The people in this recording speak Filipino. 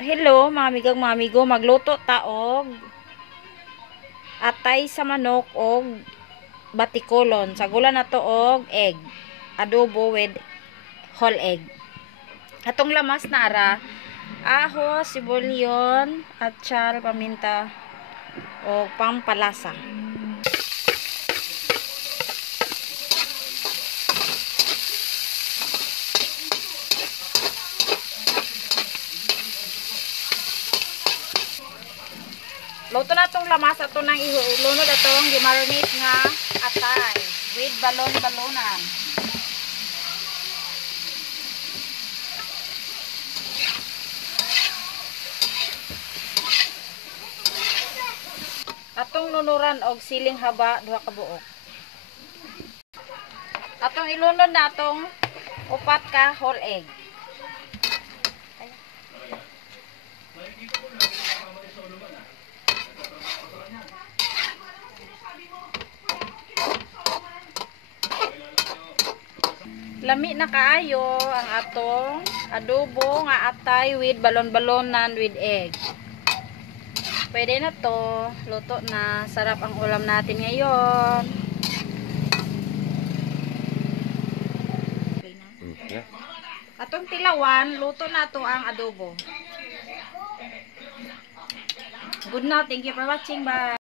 Hello mga amigang mga amigo, magluto taog atay sa manok og batikolon. Sagulan na to og egg. Adobo with whole egg. Atong lamas na ara ahos, sibulyon, atsal, paminta o pampalasa. Luto na itong lamas ato nang ihulunod atong gimarinate nga atay with balon-balonan. Atong nunuran og siling haba duha ka buok. Atong ilunod na atong upat ka whole egg. Lami na kaayo ang atong adobo nga atay with balon-balonan with egg. Pwede na to, luto na. Sarap ang ulam natin ngayon. Atong tilawan, luto na to ang adobo. Good now, thank you for watching, bye.